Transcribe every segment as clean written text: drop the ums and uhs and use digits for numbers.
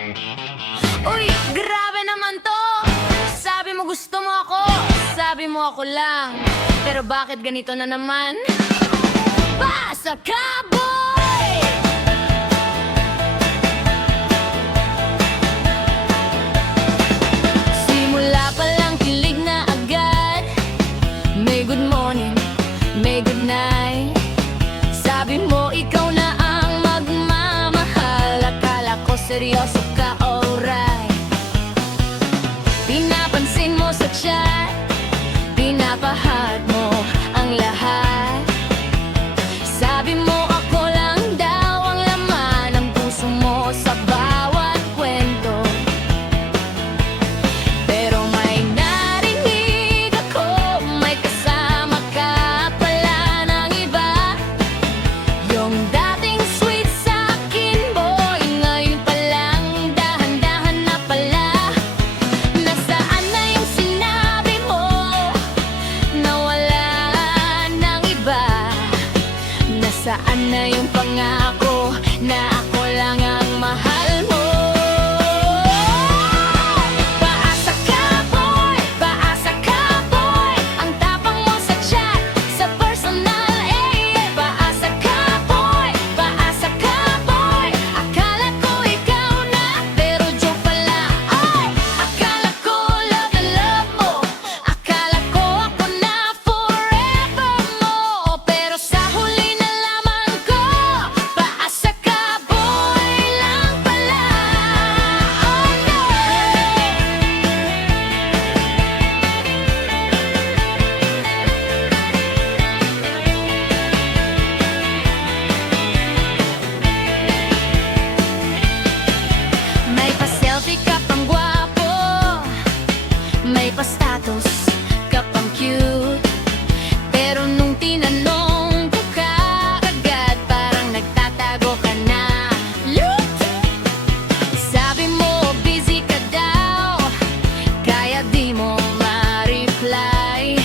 Uy, grabe naman to. Sabi mo gusto mo ako, sabi mo ako lang. Pero bakit ganito na naman? Pasa ka, boy! Simula pa lang kilig na agad. May good morning, may good night. Sabi mo ikaw na ang magmamahal. Akala ko seryoso ka, alright. Pinapansin mo sa chat, pinapahad mo ang lahat. Sabi mo ako lang daw ang laman ng puso mo sa bawat kwento. Pero may narinig ako, may kasama ka pala ng iba. Yung dating sweet sa akin, boy, ngayon palang dahan-dahan na pala. Nasaan na yung sinabi mo na wala ng iba? Nasaan na yung pangako na ako lang ang mahal mo? Paasa ka, boy! Paasa ka, boy! Ang tapang mo sa chat, sa personal, eh. Paasa ka, boy! Paasa ka, boy! Akala ko ikaw na, pero joke pala. Ay! Akala ko love na love mo. Akala ko ako na forever mo. Pero sa huli nalaman ko, paasa ka, boy, lang pala. Oh no! May pa-selfie ka pang gwapo, may pa-status ka pang cute. Pero nung tinanong ko ka agad, parang nagtatago ka na. Look! Sabi mo busy ka daw, kaya di mo ma-reply.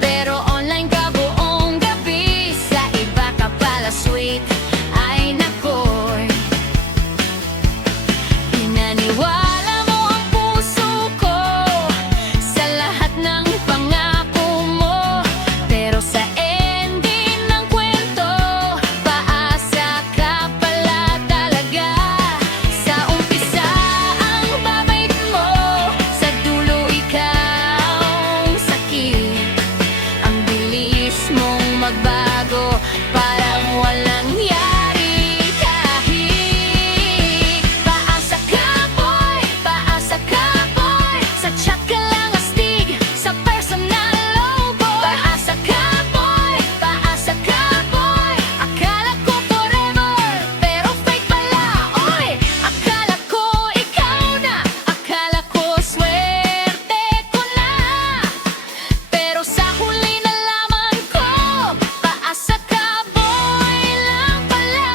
Pero online ka buong gabi, sa iba ka pala sweet. Ay nakoy, pinaniwala mo ang puso ko sa lahat ng pangako mo. Pero sa ending ng kwento, paasa ka pala talaga. Sa umpisa ang babait mo, sa dulo ikaw ang sakit. Ang bilis mong magbago, parang walang yari kahit. Paasa ka, boy! Paasa ka, boy! Sa chat ka lang astig, sa personal low, boy. Paasa ka, boy! Paasa ka, boy! Akala ko forever, pero fake pala. Oy! Akala ko ikaw na, akala ko swerte ko na. Pero sa huli nalaman ko, paasa ka, boy, lang pala.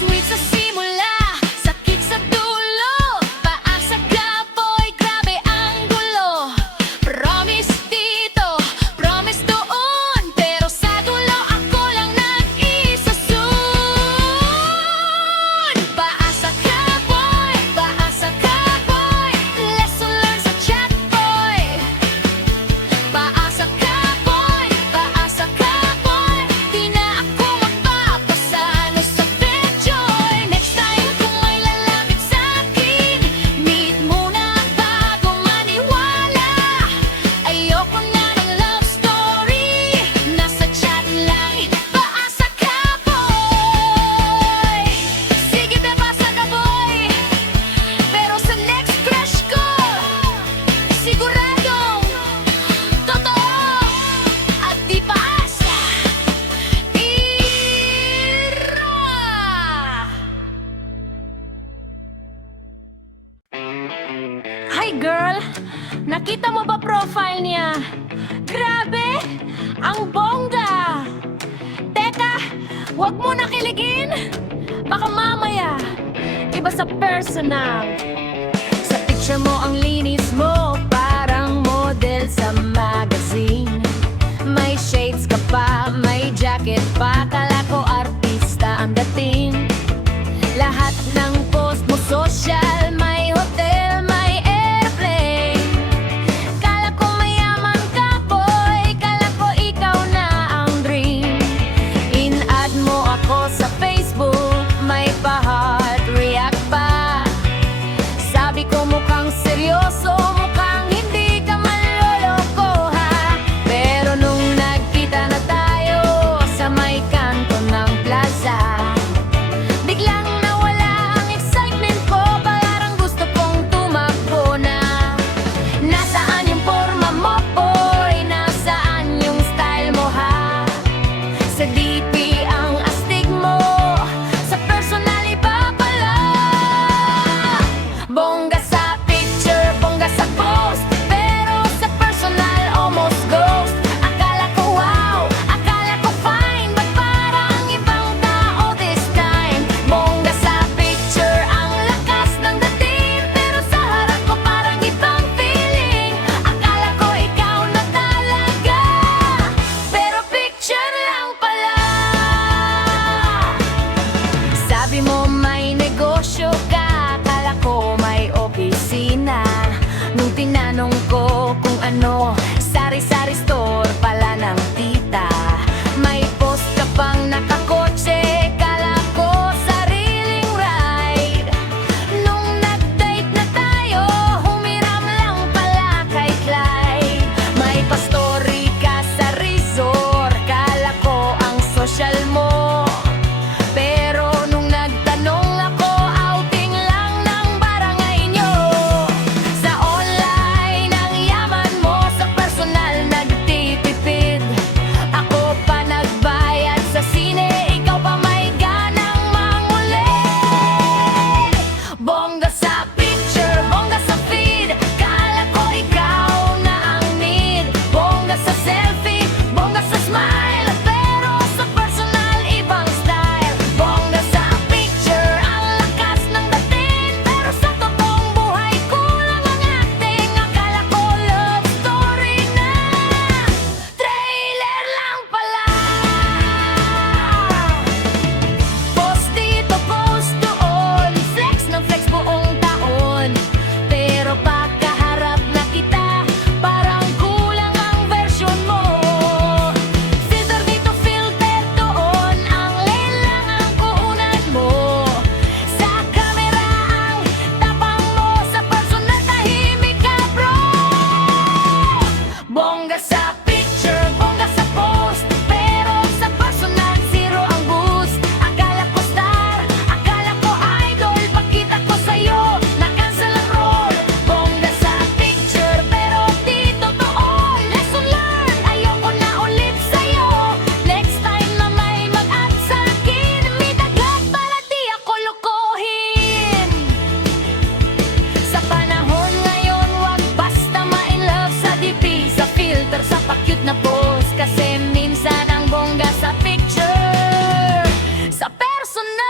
Sweet sa simula, sakit sa dulo. Paasa ka, boy, grabe ang gulo. Promise dito, promise doon, pero sa dulo ako lang nag-isa soon. Paasa ka, boy, paasa ka, boy. Lesson learned sa chat, boy. Paasa ka, boy, paasa ka, boy. Di na ako magpapasalo sa petyoy. Next time kung may lalapit sa'kin, meet muna bago maniwala. Ayoko na ng love story, nasa chat lang. Paasa ka, boy. Sige na, paasa ka, boy. Pero sa next crush ko, siguradong totoo at di paasa. Ira! Hi girl! Nakita mo ba profile niya? Grabe! Ang bongga! Teka! Huwag mo nakiligin! Baka mamaya, iba sa personal. Sa picture mo ang linis mo, parang model sa magazine. May shades ka pa, may jacket pa, kala ko artista ang dating. Lahat ng post social, may hotel, may airplane. Kala ko mayaman ka boy, kala ko ikaw na ang dream. In-add mo ako sa Facebook, may pa-heart react pa. Sabi ko mukhang seryoso, mukhang hindi ka manloloko ha. Pero nung nagkita na tayo sa may kanto ng plaza, biglang nawala ang excitement ko, parang gusto kong tumakbo na. Nasaan yung forma mo boy, nasaan yung style mo ha? Sa DP ang astig mo, sa personal iba pala. Bongga sa picture, bongga sa post, pero sa personal almost ghost. Akala ko wow, akala ko fine, but parang ibang tao this time. Bongga sa picture, ang lakas ng dating, pero sa harap ko parang ibang feeling. Akala ko ikaw na talaga, pero picture lang pala. Sabi mo may negosyo ka, akala ko may opisina. Nung tinanong ko kung ano, sari-sari store pala ng tita. May post ka pang nakakotse, kala ko sariling ride. Nung nag-date na tayo, humiram lang pala kay Clyde. May pa-story ka sa resort, kala ko ang social mo. Pero nung nagtanong ako, outing lang ng barangay nyo. Sa online, ang yaman mo, sa personal nagtitipid. Ako pa nagbayad sa sine, ikaw pa may ganang mangulit. Bongga sa picture, bongga sa feed, kala ko ikaw na ang need. Bongga sa selfie, bongga sa smile, pero sa personal ibang style. Bongga sa picture, ang lakas ng dating, pero sa totoong buhay kulang ang acting. Akala ko love story na, trailer lang pala. Post dito, post doon, flex ng flex buong taon. Pero pagkaharap na kita, parang kulang ang version mo. Filter dito, filter doon, ang lelang ang kuunan mo. Sa camera ang tapang mo, sa personal tahimik ka bro. Bongga sa picture, bongga sa post, pero sa personal zero ang boost. Akala ko star, akala ko idol, pagkita ko sa'yo, na-cancel ang role. Bongga sa picture, pero di totoo. Lesson learned, ayoko na ulit sa'yo. Next time na may mag-add sa'kin, may dagat para di ako lokohin. Sa panahon ngayon, wag basta ma-inlove sa DP, sa filter, sa pa-cute na post. Kasi minsan ang bongga sa picture, sa personal,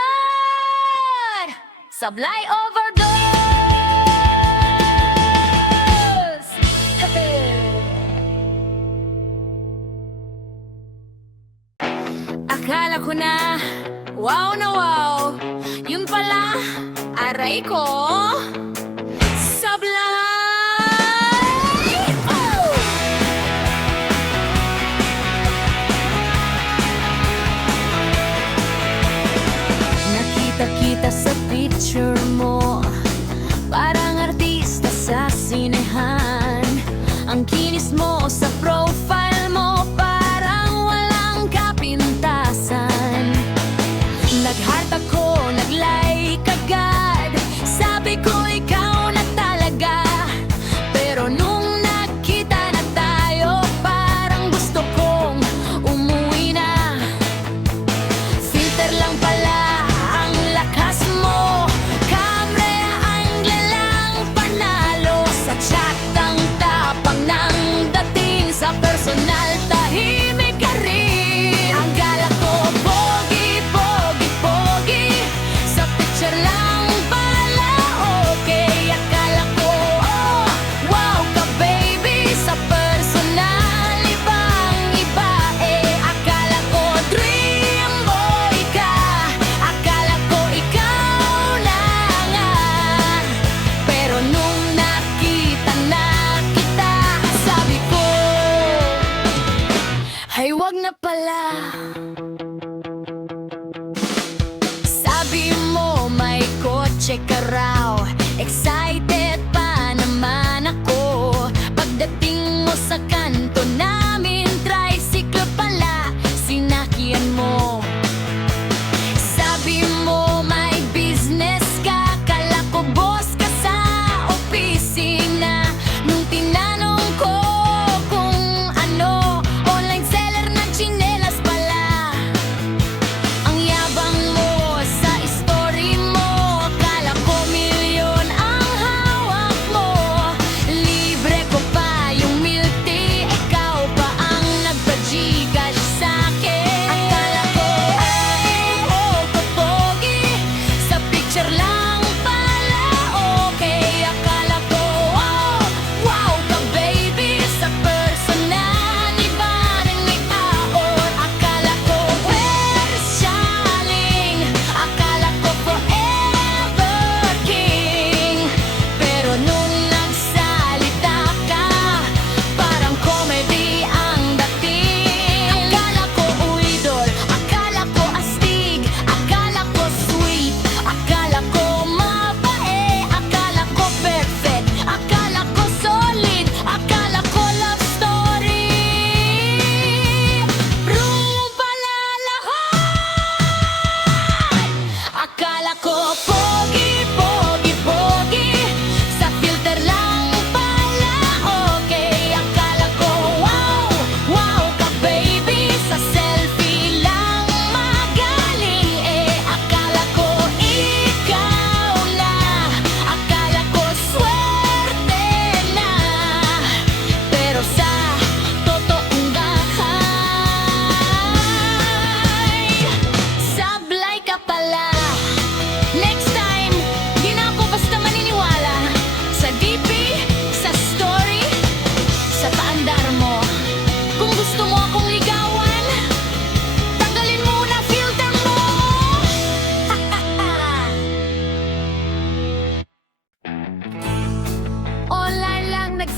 sablay overdose. Akala ko na wow, yun pala, aray ko, sablay. Oh! Nakita-kita sa picture mo, parang artista sa sinehan. Ang kinis mo sa profile mo, parang walang kapintasan. Nag-heart ako, nag-like agad, sabi ko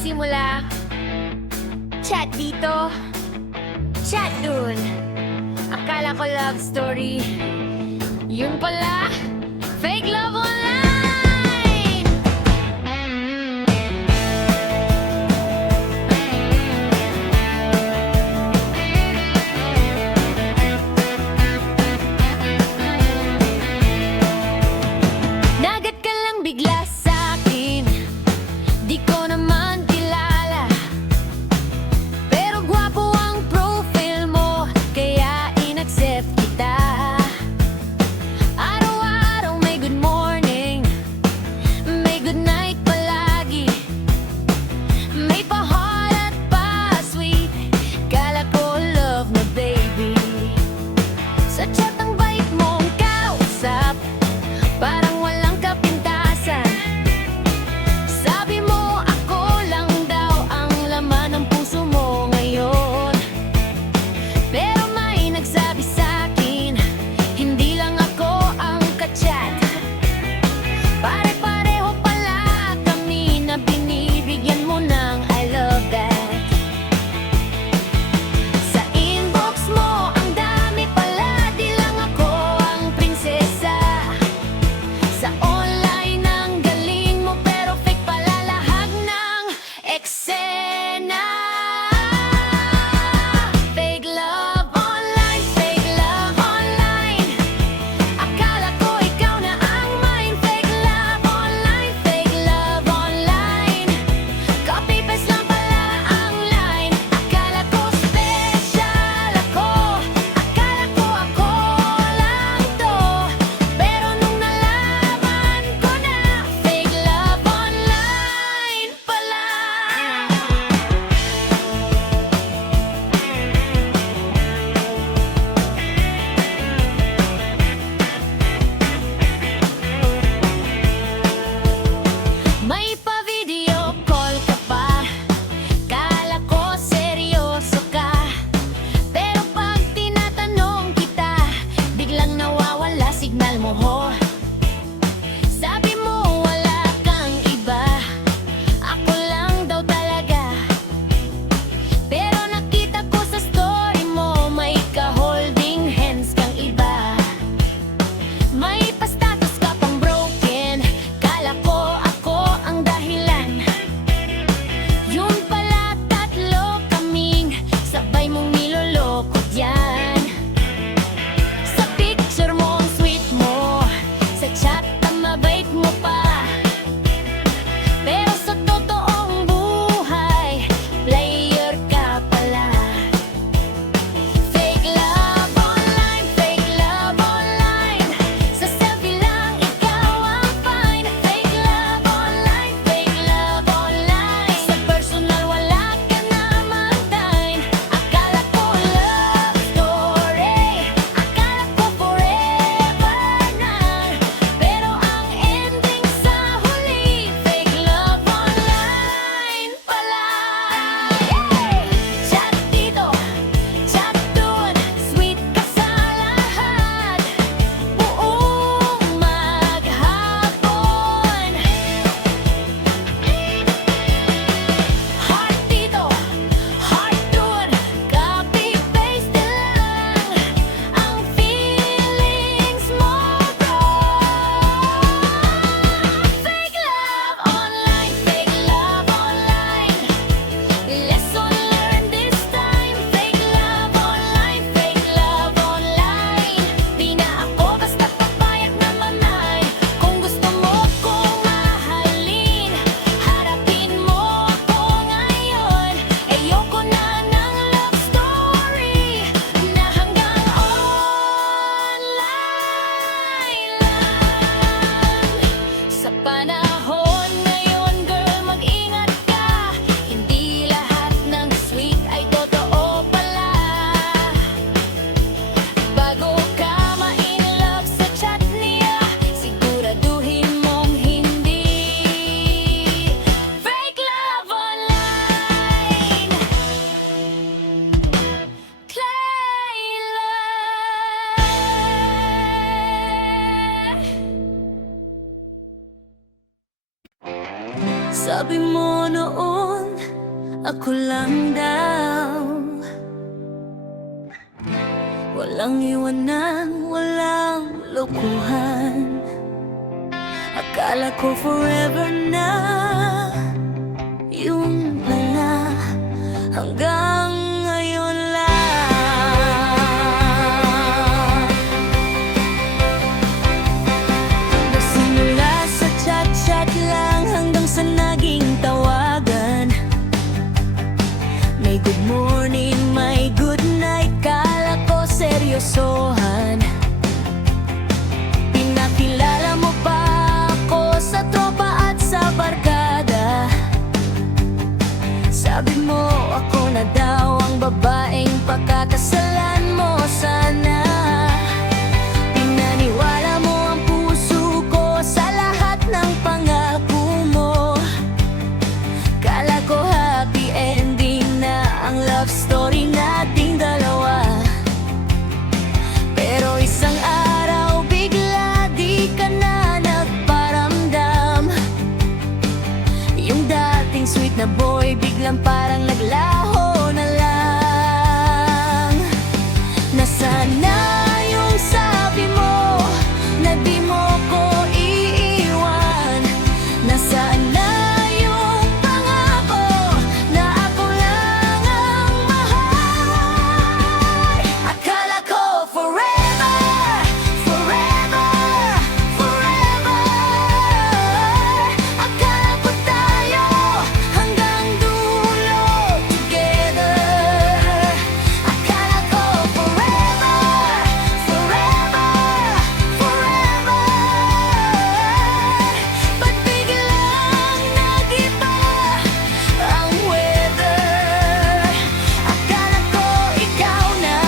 nagsisimula. Chat dito, chat dun. Akala ko love story. Yun pala, fake love online! Nagat ka lang bigla sa'kin, di ko naman kilala. Pero gwapo ang profile mo, kaya in-accept kita. Araw-araw may good morning, may good night palagi. May pa-hot at pa-sweet, kala ko love na baby. Sa chat ang bait mong kausap, parang walang kapintasan. Sabi mo ako lang daw ang laman ng puso mo ngayon. Pero may nagsabi sa'kin, hindi lang ako ang kachat. Pare-pareho pala kami na binibigyan mo ng I love that. Sa inbox mo ang dami pala, di lang ako ang prinsesa. Sa online ang galing mo, pero fake pala lahag ng eksena. Fake love online, fake love online. Akala ko ikaw na ang mine. Fake love online, fake love online. Copy-paste lang pala ang line. Akala ko special ako, akala ko ako lang to. Pero nung nalaman ko na, fake love online pala. May pa-video call ka pa, kala ko seryoso ka. Pero pag tinatanong kita, biglang nawawala signal mo ho. Sabi mo wala kang iba, ako lang daw talaga. Pero nakita ko sa story mo, may ka-holding hands kang iba. May pa-status ka pang broken, kala ko ako ang dahilan. Yun pala tatlo kaming sabay mong niloloko dyan. Sa picture mo ang sweet mo, sa chat ang mabait mo pa. Pero sa totoong buhay, player ka pala. Fake love online, fake love online. Sa selfie lang ikaw ang fine. Fake love online, fake love online. Sa personal wala ka naman time. Akala ko love story, akala ko forever na. Pero ang ending sa huli, fake love online pala. Chat dito, chat dun, sweet ka sa lahat. Buong maghapon. Heart dito, heart dun, copy-paste lang ang feelings mo, bro. Fake love online, fake love online. Lesson learned this time. Fake love online, fake love online. Di na ako basta papayag na mamay. Kung gusto mo kong mahalin, harapin mo ako ngayon. Ayoko na ng love story na hanggang online lang. Sa panahon ngayon, girl, mag-ingat ka. Hindi lahat ng sweet ay totoo pala. Bago ka ma-inlove sa chat niya, siguraduhin mong hindi fake love online. Klayla. Sabi mo noon, ako lang daw. Walang iwanan, walang lokohan. Akala ko forever na, yung pala hanggang ngayon lang. Nagsimula sa chat-chat lang hanggang sa naging tawagan. May good morning, may good night, kala ko seryosohan. Pinakilala mo pa ako sa tropa at sa barkada. Sabi mo ako na daw ang babaeng pakakasalan mo sana. Pinaniwala mo ang puso ko sa lahat ng pangako mo. Kala ko happy ending na ang love story nating dalawa. Pero isang araw bigla di ka na nagparamdam. Yung dating sweet na boy biglang parang naglaho na lang. Nasaan na yung sabi mo na di mo ko iiwan? Nasaan na yung pangako na ako lang ang mahal? Akala ko forever, forever, forever. Akala ko tayo hanggang dulo together. Akala ko forever, forever, forever. Ba't biglang nag-iba ang weather? Akala ko ikaw na,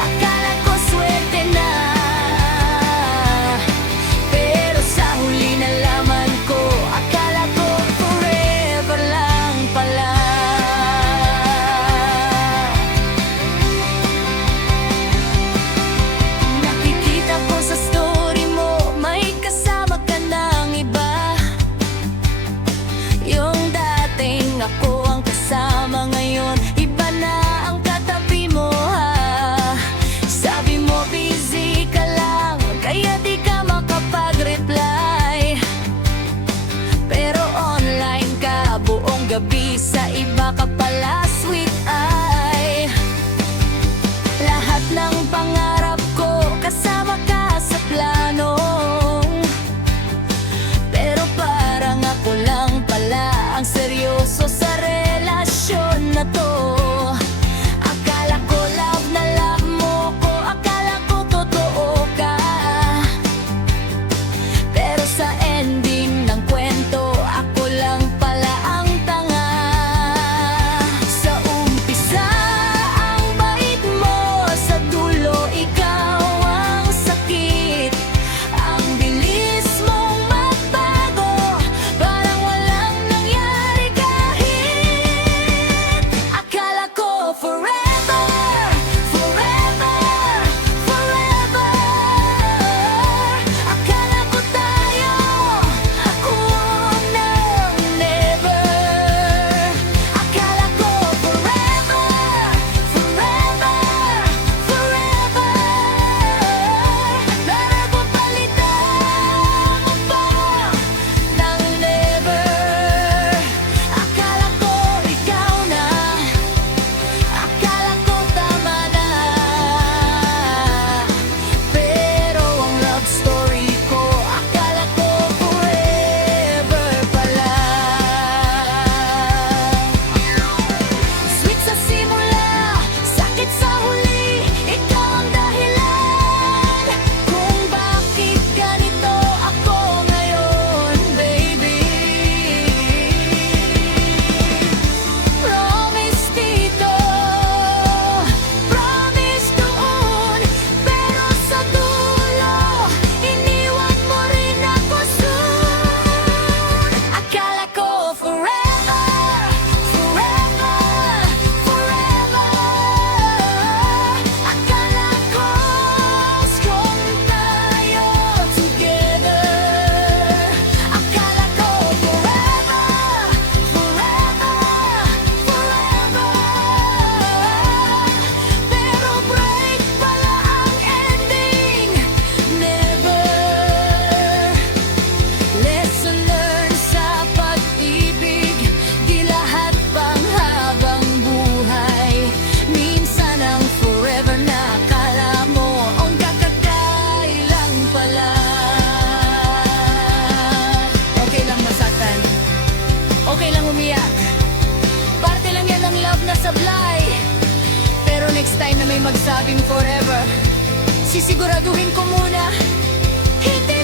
akala ko swerte na. Pero sa huli nalaman ko, akala ko forever lang pala. Nakikita ko sa story mo, may kasama ka ng iba. Yung dating ako ang kasama ngayon, iba na ang katabi mo ha. Sabi mo busy ka lang, kaya di ka makapag-reply. Pero online ka buong gabi, sa iba ka pala sweet eye. Lahat ng pangarap ko kasama ka sa plano. Pero parang ako lang pala ang seryoso sa relasyon na to. Akala ko love na love mo ko, akala ko totoo ka. Pero sa ending ng kwento, ako lang pala ang tanga. time na may magsabing forever, sisiguraduhin ko muna, hindi